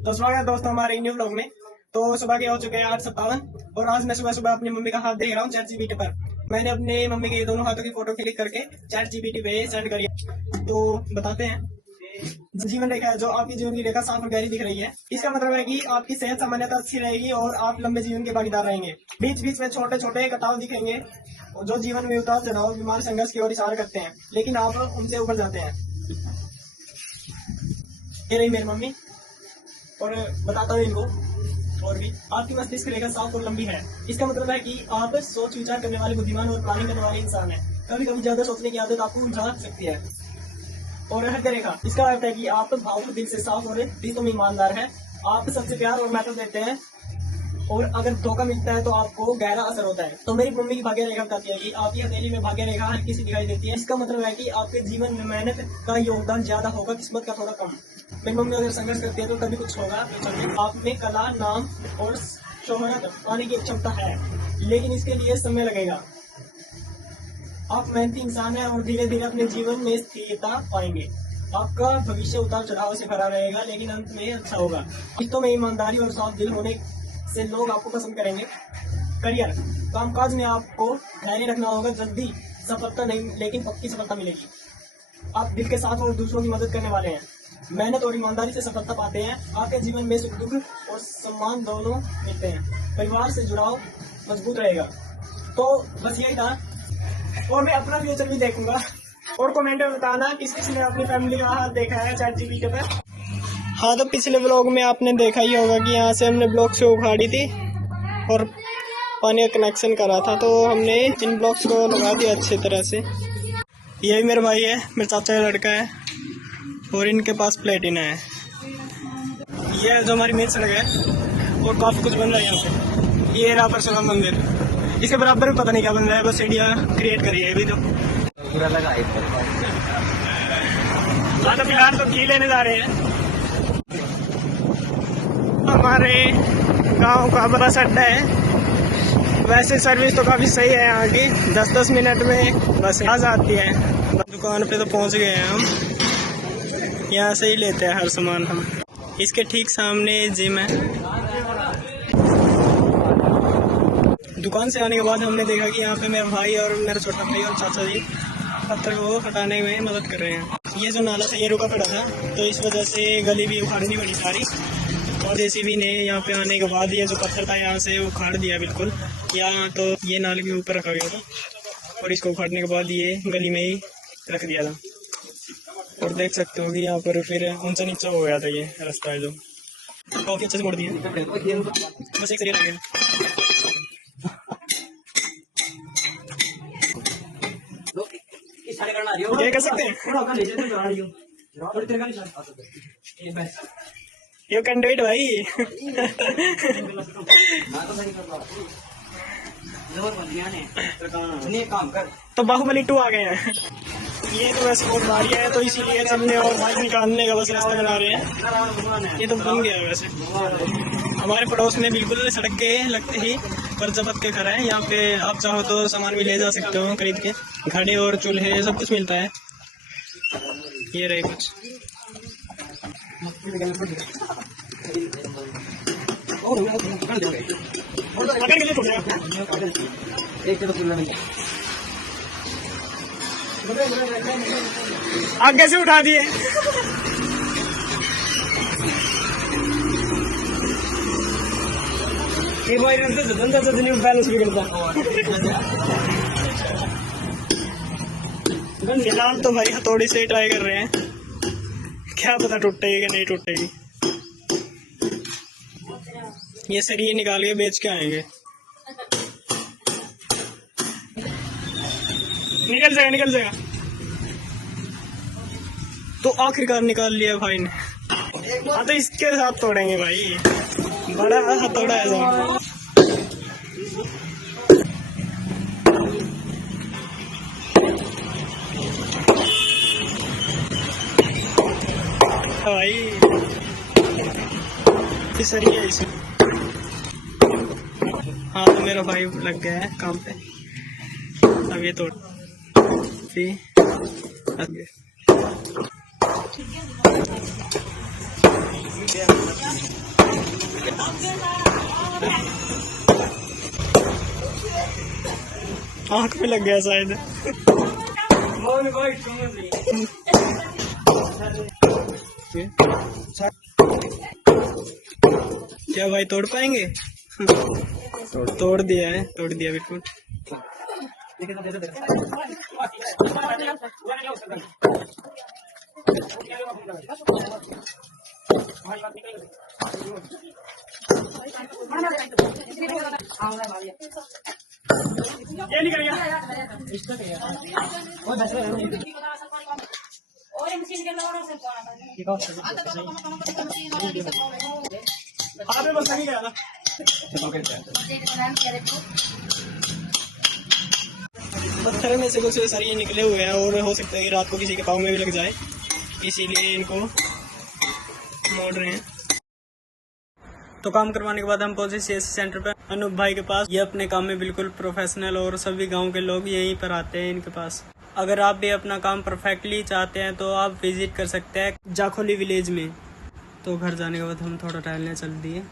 तो स्वागत है दोस्तों हमारे न्यू व्लॉग में। तो सुबह के हो चुके हैं 8:57 और आज मैं सुबह सुबह अपनी मम्मी का हाथ देख रहा हूँ ChatGPT पर। मैंने अपने मम्मी के दोनों हाथों की फोटो क्लिक करके ChatGPT पे सेंड करी। तो बताते हैं, जीवन रेखा है जो आपकी जीवन की रेखा साफ और गहरी दिख रही है। इसका मतलब है कि आपकी सेहत सामान्यतः अच्छी रहेगी और आप लंबे जीवन के भागीदार रहेंगे। बीच बीच में छोटे छोटे कटाव दिखेंगे जो जीवन में उतार चढ़ाव बीमार संघर्ष की ओर इशारा करते हैं, लेकिन आप उनसे उबर जाते हैं। ये रही मेरी मम्मी और बताता हूँ इनको और भी। आपकी मस्तिष्क रेखा साफ और लंबी है। इसका मतलब है कि आप सोच विचार करने वाले बुद्धिमान और प्लानिंग करने वाले इंसान हैं। कभी कभी ज्यादा सोचने की आदत आपको उलझा सकती है। और हृदय रेखा, इसका अर्थ है कि आप भावुक दिल से साफ और रिश्तों में ईमानदार हैं। आप सबसे प्यार और महत्व देते हैं और अगर धोखा मिलता है तो आपको गहरा असर होता है। तो मेरी मम्मी की भाग्य रेखा बताती है कि आपकी हथेली में भाग्य रेखा हल्की सी दिखाई देती है। इसका मतलब है कि आपके जीवन में मेहनत का योगदान ज्यादा होगा, किस्मत का थोड़ा कम। मेरी मम्मी अगर संघर्ष करती है तो कभी कुछ होगा। आप में कला, नाम और शोहरत पाने की क्षमता है, लेकिन इसके लिए समय लगेगा। आप मेहनती इंसान हैं और धीरे धीरे अपने जीवन में स्थिरता पाएंगे। आपका भविष्य उतार चढ़ाव से भरा रहेगा, लेकिन अंत में अच्छा होगा। रिश्तों में ईमानदारी और साफ दिल होने से लोग आपको पसंद करेंगे। करियर, कामकाज में आपको धैर्य रखना होगा। जल्दी सफलता नहीं, लेकिन पक्की सफलता मिलेगी। आप दिल के साथ और दूसरों की मदद करने वाले हैं। मेहनत और ईमानदारी से सफलता पाते हैं। आपके जीवन में सुख दुख और सम्मान दोनों मिलते हैं। परिवार से जुड़ाव मजबूत रहेगा। तो बस यही था, और मैं अपना फ्यूचर भी देखूंगा। और कमेंट में बताना किस किस ने अपनी फैमिली का हाथ देखा है ChatGPT पे। हाँ, तो पिछले ब्लॉग में आपने देखा ही होगा कि यहाँ से हमने ब्लॉक से उखाड़ी थी और पानी का कनेक्शन करा था, तो हमने इन ब्लॉक्स को लगा दिया अच्छी तरह से। यही मेरा भाई है, मेरे चाचा का लड़का है और इनके पास प्लेटिना है। ये है जो हमारी मेन सड़क है और काफी कुछ बन रहा है यहाँ पे। ये रहा परशुराम मंदिर, इसके बराबर पता नहीं क्या बन रहा है, बस इंडिया क्रिएट करी है अभी तो पूरा लगा है। तो फिलहाल तो घी लेने जा रहे हैं। हमारे गांव का बड़ा अड्डा है। वैसे सर्विस तो काफी सही है यहाँ की, 10-10 मिनट में बस आ जाती है। दुकान पे तो पहुंच गए हैं हम। यहाँ से ही लेते हैं हर सामान हम। इसके ठीक सामने जिम है। दुकान से आने के बाद हमने देखा कि यहाँ पे मेरा भाई और मेरा छोटा भाई और चाचा जी पत्थर को हटाने में मदद कर रहे हैं। ये जो नाला था ये रुका पड़ा था, तो इस वजह से गली भी उखाड़नी पड़ी सारी। और JCB ने यहाँ पे आने के बाद ये जो पत्थर था यहाँ से उखाड़ दिया बिल्कुल। यहाँ तो ये नाले के ऊपर रखा गया था और इसको उखाड़ने के बाद ये गली में ही रख दिया था। और देख सकते हो कि यहाँ पर फिर ऊंचा नीचा हो गया था ये रास्ता है जो काफी अच्छे से मोड़ दिया। बस एक सरिया लगे क्या कर सकते हैं। यू कैन डू इट भाई। तो बाहुबली 2 आ गए हैं। ये तो वैसे बहुत भारी है, तो इसीलिए चलने और बाइक निकालने का बस रास्ता बना रहे हैं। ये तो बन गया है वैसे। हमारे पड़ोस में बिल्कुल सड़क के लगते ही प्रजापत के घर है। यहाँ पे आप चाहो तो सामान भी ले जा सकते हो खरीद के। घड़े और चूल्हे सब कुछ मिलता है। ये रहे कुछ। आगे से उठा दिए। बैलेंस बिगड़ता। फिलहाल तो भाई हथौड़ी से ही ट्राई कर रहे हैं, क्या पता टूटेगी कि नहीं टूटेगी। ये सरिये निकाल के बेच के आएंगे। निकल जाएगा निकल जाएगा। तो आखिरकार निकाल लिया भाई ने। हाँ, तो इसके साथ तोड़ेंगे भाई, बड़ा हथौड़ा है। भाई सही है इसे। हाँ, तो मेरा भाई लग गया है काम पे। अब ये तोड़ आगे। आँख में लग गया शायद। क्या भाई तोड़ पाएंगे? तोड़ दिया है, तोड़ दिया बिल्कुल। ये नहीं करेगा। आपने बस नहीं किया ना। पत्थर में से कुछ सरिये निकले हुए हैं और हो सकता है कि रात को किसी के पाँव में भी लग जाए, इसीलिए इनको मोड़ रहे हैं। तो काम करवाने के बाद हम पहुंचे सीएससी सेंटर पर अनूप भाई के पास। ये अपने काम में बिल्कुल प्रोफेशनल और सभी गांव के लोग यहीं पर आते हैं इनके पास। अगर आप भी अपना काम परफेक्टली चाहते हैं तो आप विजिट कर सकते हैं जाखोली विलेज में। तो घर जाने के बाद हम थोड़ा टहलने चल दिए।